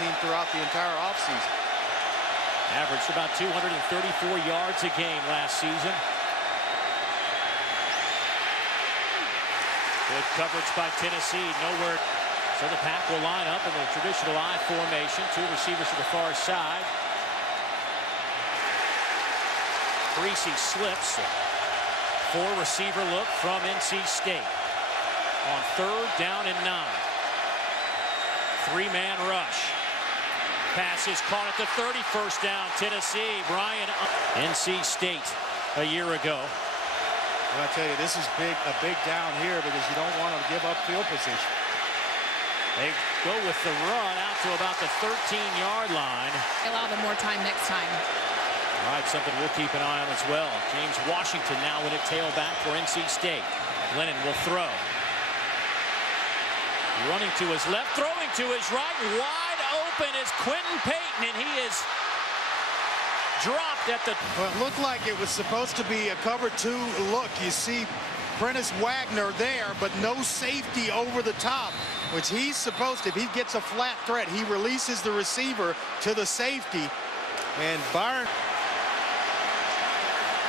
team throughout the entire offseason. Averaged about 234 yards a game last season. Good coverage by Tennessee. Nowhere. So the pack will line up in the traditional I formation. Two receivers to the far side. Creasy slips. Four receiver look from NC State. On 3rd down and 9. Three-man rush. Pass is caught at the 30. First down, Tennessee. Brian. NC State a year ago. Well, I tell you, this is a big down here because you don't want to give up field position. They go with the run out to about the 13-yard line. Allow them more time next time. All right, something we'll keep an eye on as well. James Washington now with a tailback for NC State. Glennon will throw. Running to his left, throwing to his right. Wide open is Quentin Payton, and he is dropped at the... Well, it looked like it was supposed to be a cover 2 look. You see Prentice Wagner there, but no safety over the top, which he's supposed to. If he gets a flat threat, he releases the receiver to the safety. And Byron...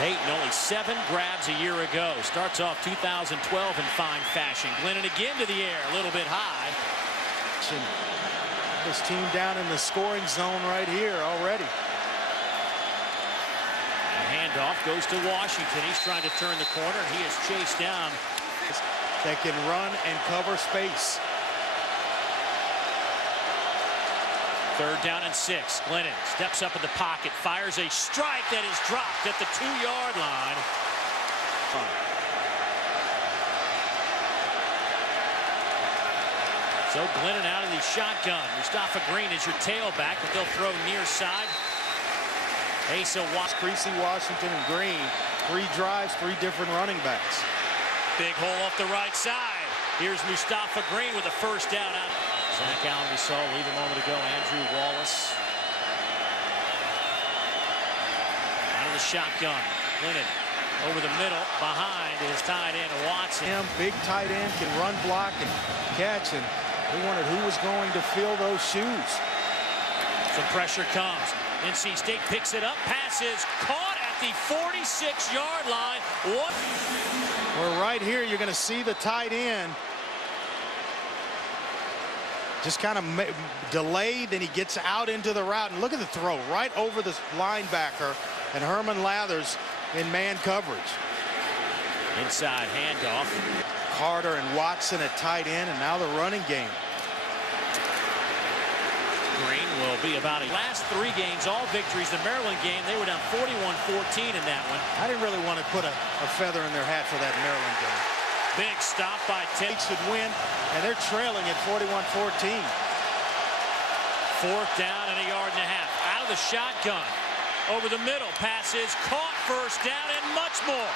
Payton only 7 grabs a year ago. Starts off 2012 in fine fashion. Glennon again to the air, a little bit high. This team down in the scoring zone right here already. The handoff goes to Washington. He's trying to turn the corner, and he is chased down. That can run and cover space. 3rd down and 6. Glennon steps up in the pocket, fires a strike that is dropped at the 2-yard line. So Glennon out of the shotgun. Mustafa Green is your tailback, but they'll throw near side. Asa Creasy, Washington, and Green. 3 drives, 3 different running backs. Big hole off the right side. Here's Mustafa Green with a first down out. Zach Allen we saw leave a moment ago. Andrew Wallace. Out of the shotgun. Glennon over the middle. Behind is tight end Watson. Big tight end, can run, block, and catch. And we wondered who was going to fill those shoes. Some pressure comes. NC State picks it up. Passes caught at the 46-yard line. What? Well, right here, you're going to see the tight end just kind of delayed, then he gets out into the route. And look at the throw right over the linebacker, and Herman Lathers in man coverage. Inside handoff. Carter and Watson at tight end, and now the running game. Green will be about a last 3 games, all victories. The Maryland game, they were down 41-14 in that one. I didn't really want to put a feather in their hat for that Maryland game. Big stop by Tennessee. Should win, and they're trailing at 41-14. 4th down and a yard and a half. Out of the shotgun. Over the middle. Pass is caught. First down and much more.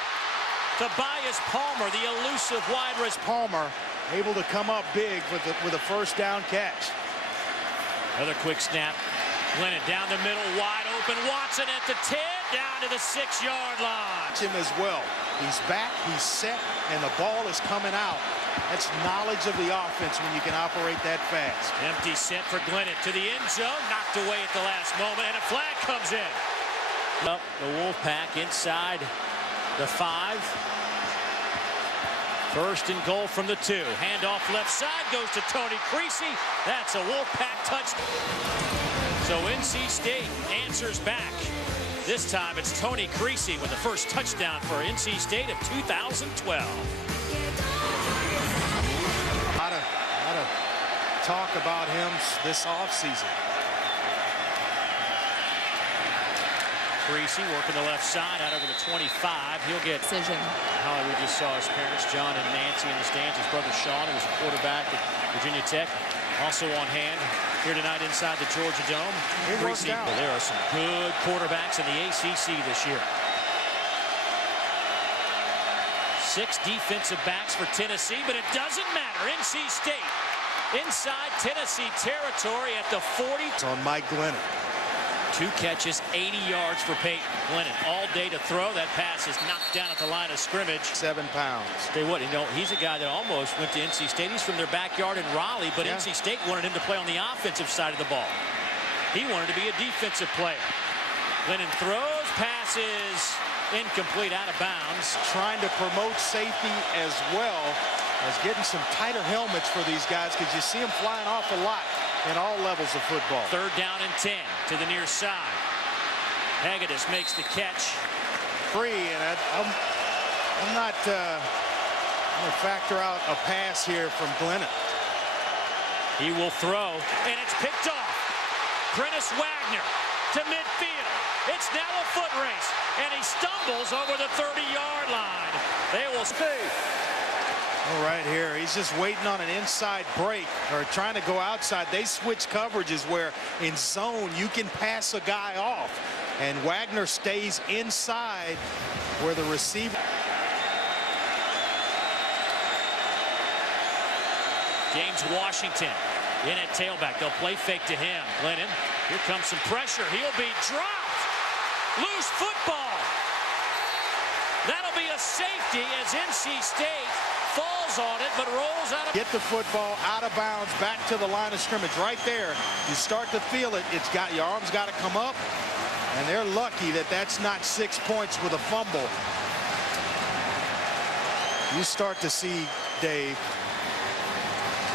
Tobias Palmer, the elusive wide receiver. Palmer able to come up big with a first down catch. Another quick snap. Glennon down the middle, wide open. Watson at the 10, down to the 6-yard line. Him as well. He's back, he's set, and the ball is coming out. That's knowledge of the offense when you can operate that fast. Empty set for Glennon to the end zone, knocked away at the last moment, and a flag comes in. Up the Wolfpack inside the 5. 1st and goal from the 2. Handoff left side goes to Tony Creasy. That's a Wolfpack touchdown. So NC State answers back. This time it's Tony Creasy with the first touchdown for NC State of 2012. A lot of talk about him this offseason. Creasy working the left side out over the 25. He'll get Decision. Holly, we just saw his parents, John and Nancy, in the stands. His brother Sean, who was a quarterback at Virginia Tech, also on hand here tonight inside the Georgia Dome. Creasy, well, there are some good quarterbacks in the ACC this year. 6 defensive backs for Tennessee, but it doesn't matter. NC State inside Tennessee territory at the 40. It's on Mike Glennon. 2 catches, 80 yards for Peyton. Glennon all day to throw. That pass is knocked down at the line of scrimmage. 7 pounds. Tell you what, he's a guy that almost went to NC State. He's from their backyard in Raleigh, but NC State wanted him to play on the offensive side of the ball. He wanted to be a defensive player. Glennon throws, passes, incomplete, out of bounds. Trying to promote safety as well as getting some tighter helmets for these guys, because you see them flying off a lot in all levels of football. 3rd down and 10 to the near side. Hagedis makes the catch. Free, and I'm not going to factor out a pass here from Glennon. He will throw, and it's picked off. Prentice Wagner to midfield. It's now a foot race, and he stumbles over the 30-yard line. They will stay. All right, here he's just waiting on an inside break or trying to go outside. They switch coverages where in zone you can pass a guy off, and Wagner stays inside where the receiver. James Washington in at tailback. They'll play fake to him. Glennon, here comes some pressure. He'll be dropped. Loose football. That'll be a safety as NC State falls on it, but rolls out of. Get the football out of bounds, back to the line of scrimmage. Right there, you start to feel it. It's got your arms got to come up, and they're lucky that that's not 6 points with a fumble. You start to see, Dave,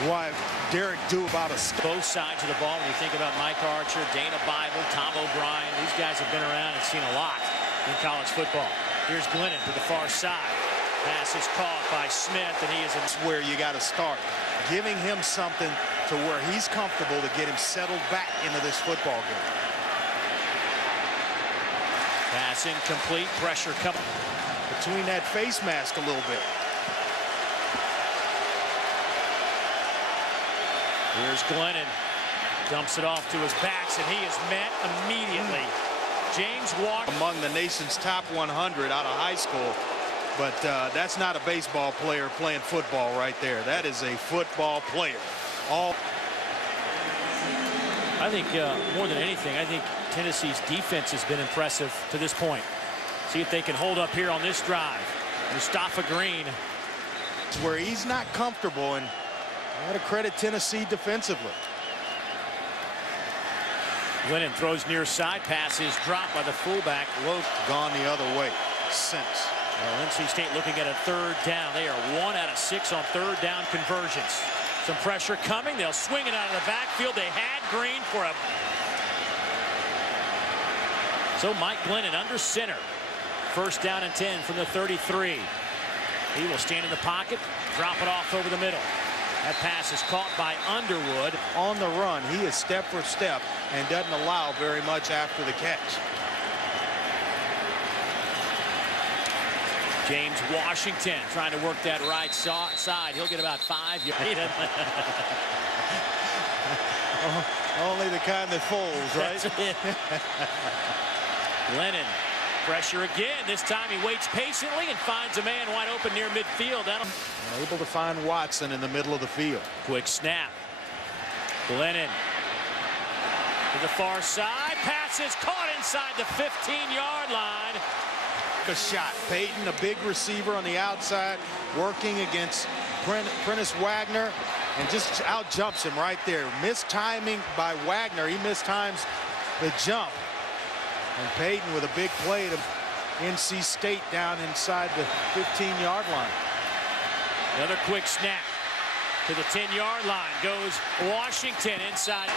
why Derek do about a both sides of the ball. When you think about Mike Archer, Dana Bible, Tom O'Brien, these guys have been around and seen a lot in college football. Here's Glennon to the far side. Pass is caught by Smith, and he is in. Where you got to start, giving him something to where he's comfortable to get him settled back into this football game. Pass incomplete, pressure coming between that face mask a little bit. Here's Glennon, dumps it off to his backs, and he is met immediately. James Walker, among the nation's top 100 out of high school, but that's not a baseball player playing football right there. That is a football player. I think more than anything, I think Tennessee's defense has been impressive to this point. See if they can hold up here on this drive. Mustafa Green, where he's not comfortable, and I got to credit Tennessee defensively. Glennon throws near side, pass is dropped by the fullback. Low, gone the other way since. Well, NC State looking at a 3rd down. They are 1 out of 6 on 3rd down conversions. Some pressure coming. They'll swing it out of the backfield. They had Green for a. So Mike Glennon under center. 1st down and 10 from the 33. He will stand in the pocket, drop it off over the middle. That pass is caught by Underwood. On the run, he is step for step and doesn't allow very much after the catch. James Washington trying to work that right side. He'll get about 5 yards. Only the kind that folds, right? That's it. Glennon, pressure again. This time he waits patiently and finds a man wide open near midfield. Able to find Watson in the middle of the field. Quick snap. Glennon to the far side. Pass is caught inside the 15-yard line. A shot. Peyton, a big receiver on the outside, working against Prentice Wagner, and just out jumps him right there. Missed timing by Wagner. He mistimes the jump. And Peyton with a big play to NC State down inside the 15-yard line. Another quick snap to the 10-yard line goes Washington inside.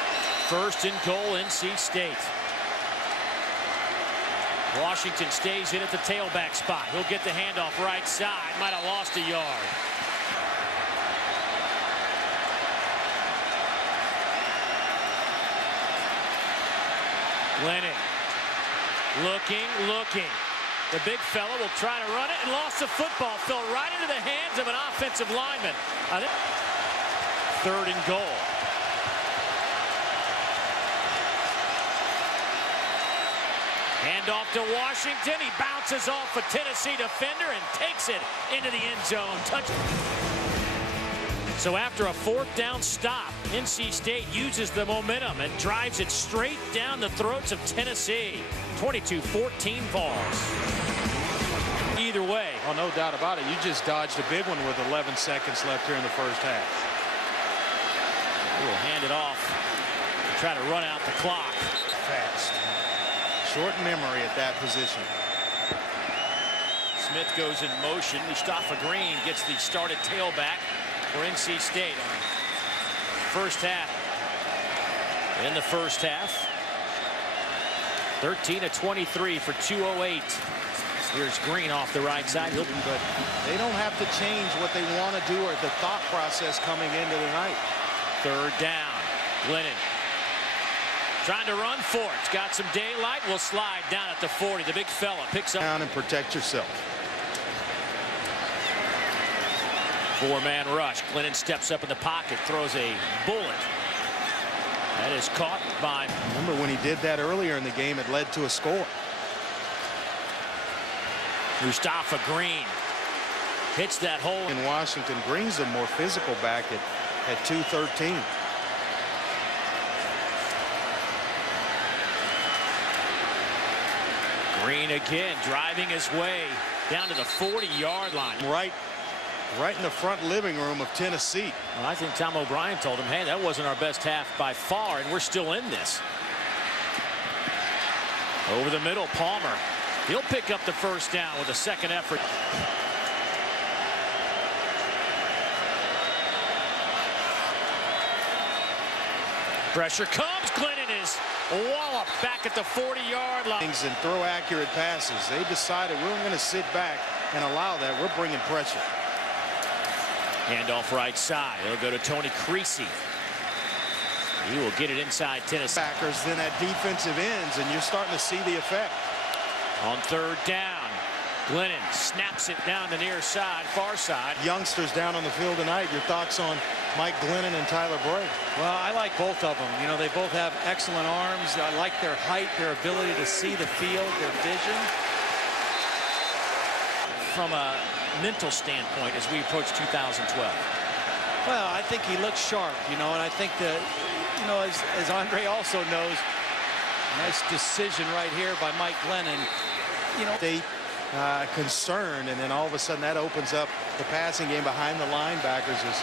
1st and goal, NC State. Washington stays in at the tailback spot. He'll get the handoff right side. Might have lost a yard. Glennon looking. The big fella will try to run it and lost the football. Fell right into the hands of an offensive lineman. 3rd and goal. Handoff to Washington. He bounces off a Tennessee defender and takes it into the end zone. Touchdown. So after a 4th down stop, NC State uses the momentum and drives it straight down the throats of Tennessee. 22-14 falls. Either way. Oh, no doubt about it. You just dodged a big one with 11 seconds left here in the first half. We'll hand it off. Try to run out the clock. Fast. Short memory at that position. Smith goes in motion. Mustafa Green gets the started tailback for NC State. First half. In the first half. 13-23 for 2:08. Here's Green off the right side. But they don't have to change what they want to do or the thought process coming into the night. 3rd down. Glennon trying to run for it. It's got some daylight. Will slide down at the 40. The big fella picks up. Down and protect yourself. 4-man rush. Glennon steps up in the pocket, throws a bullet. That is caught by. Remember when he did that earlier in the game, it led to a score. Mustafa Green hits that hole. In Washington, Green's a more physical back at 213. Green again driving his way down to the 40-yard line. Right in the front living room of Tennessee. Well, I think Tom O'Brien told him, hey, that wasn't our best half by far, and we're still in this. Over the middle, Palmer. He'll pick up the first down with a second effort. Pressure comes. Glennon is walloped back at the 40-yard line. And throw accurate passes. They decided we're going to sit back and allow that. We're bringing pressure. Handoff right side. It'll go to Tony Creasy. He will get it inside Tennessee. Backers, then at defensive ends, and you're starting to see the effect. On 3rd down, Glennon snaps it down the near side, far side. Youngsters down on the field tonight. Your thoughts on Mike Glennon and Tyler Bray? Well, I like both of them. You know, they both have excellent arms. I like their height, their ability to see the field, their vision. From a mental standpoint as we approach 2012. Well, I think he looks sharp, you know, and I think that, you know, as Andre also knows, nice decision right here by Mike Glennon. You know, State concerned, and then all of a sudden that opens up the passing game behind the linebackers as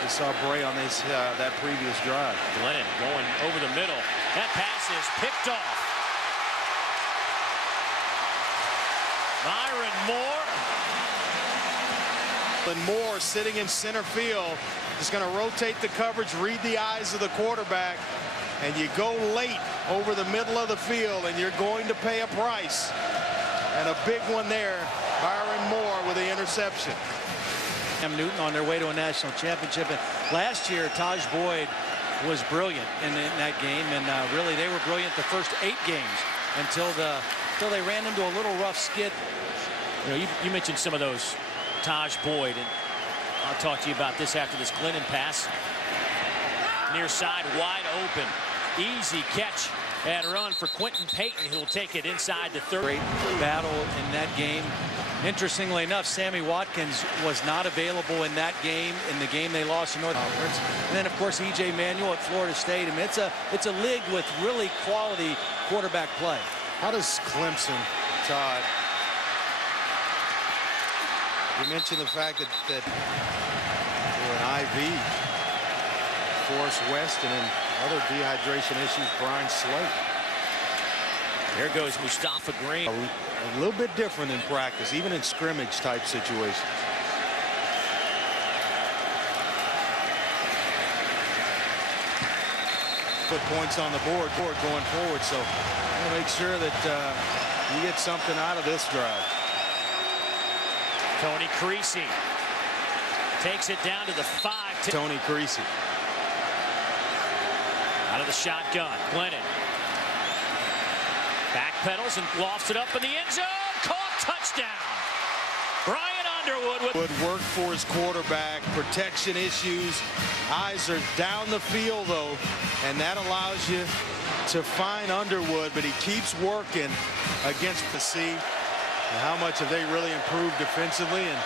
we saw Bray on this that previous drive. Glennon going over the middle. That pass is picked off. Myron Moore. And Moore sitting in center field is going to rotate the coverage, read the eyes of the quarterback, and you go late over the middle of the field, and you're going to pay a price. And a big one there, Byron Moore with the interception. Cam Newton on their way to a national championship. And last year, Taj Boyd was brilliant in that game, and really they were brilliant the first 8 games until they ran into a little rough skid. You know, you mentioned some of those. Taj Boyd, and I'll talk to you about this after this Glennon pass. Near side, wide open. Easy catch and run for Quentin Payton, who will take it inside the 30. Great battle in that game. Interestingly enough, Sammy Watkins was not available in that game, in the game they lost in North Conference. And then, of course, E.J. Manuel at Florida State. I mean, it's a league with really quality quarterback play. How does Clemson, Todd? You mentioned the fact that they're an IV, Forrest West, and then other dehydration issues, Brian Slate. There goes Mustafa Green. A little bit different in practice, even in scrimmage type situations. Put points on the board going forward, so I'm going to make sure that you get something out of this drive. Tony Creasy takes it down to the 5. Tony Creasy. Out of the shotgun, Glennon. Backpedals and lofts it up in the end zone. Caught, touchdown. Brian Underwood would work for his quarterback. Protection issues. Eyes are down the field, though, and that allows you to find Underwood, but he keeps working against the sea. And how much have they really improved defensively? And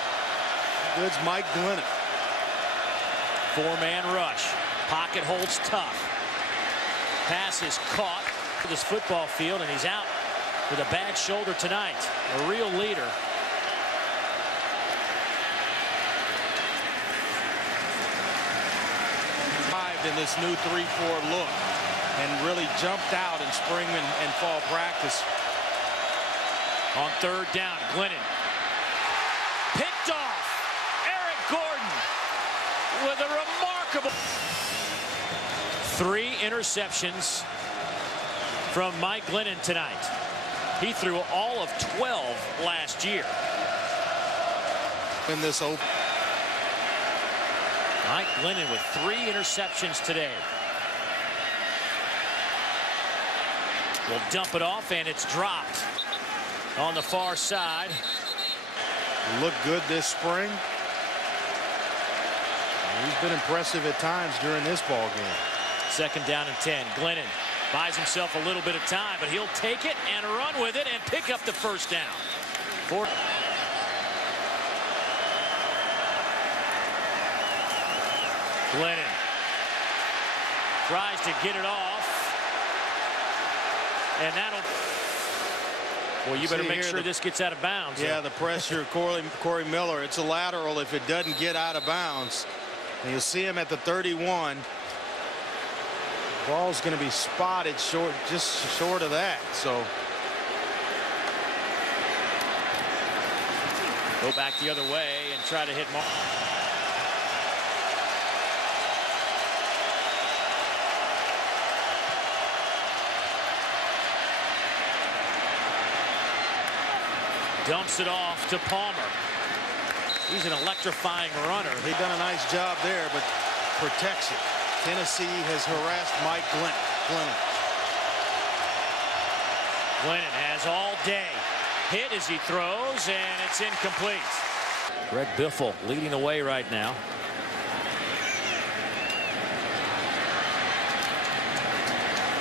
good's Mike Glennon. Four-man rush. Pocket holds tough. Pass is caught to this football field, and he's out with a bad shoulder tonight. A real leader. In this new 3-4 look and really jumped out in spring and fall practice. On third down, Glennon picked off. Eric Gordon with a remarkable 3 interceptions from Mike Glennon tonight. He threw all of 12 last year. In this open. Mike Glennon with 3 interceptions today. Will dump it off, and it's dropped on the far side. Looked good this spring. He's been impressive at times during this ball game. Second down and 10. Glennon buys himself a little bit of time, but he'll take it and run with it and pick up the first down. Glennon tries to get it off, and that'll. Well, you better make sure this gets out of bounds. Yeah, the pressure, Corey Miller. It's a lateral if it doesn't get out of bounds. And you'll see him at the 31. Ball's going to be spotted short, just short of that. So go back the other way and try to hit Mark. Dumps it off to Palmer. He's an electrifying runner. He's done a nice job there, but protects it. Tennessee has harassed Mike Glennon. Glennon has all day. Hit as he throws, and it's incomplete. Greg Biffle leading the way right now.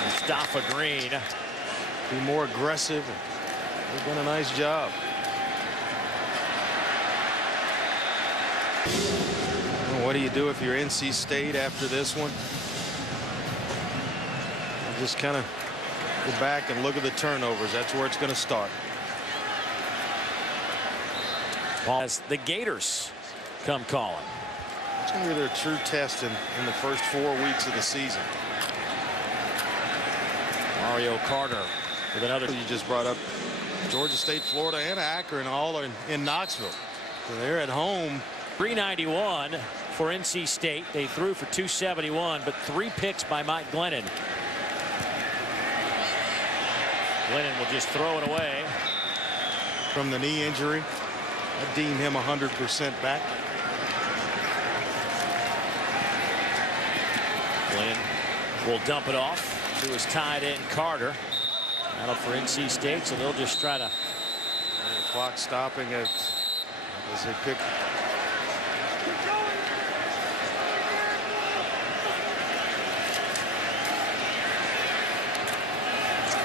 Mustafa Green. Be more aggressive. They've done a nice job. What do you do if you're NC State after this one? You just kind of go back and look at the turnovers. That's where it's going to start. As the Gators come calling. It's going to be their true test in the first 4 weeks of the season. Mario Carter with another. You just brought up Georgia State, Florida, and Akron all are in Knoxville. So they're at home. 391 for NC State. They threw for 271, but 3 picks by Mike Glennon. Glennon will just throw it away. From the knee injury, I deem him 100% back. Glennon will dump it off to his tight end Carter. Battle for NC State, so they'll just try to. And the clock stopping as they pick.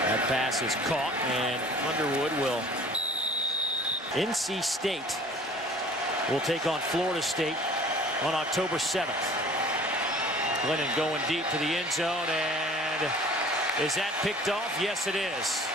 That pass is caught, and Underwood will. NC State will take on Florida State on October 7th. Glennon going deep to the end zone, and is that picked off? Yes, it is.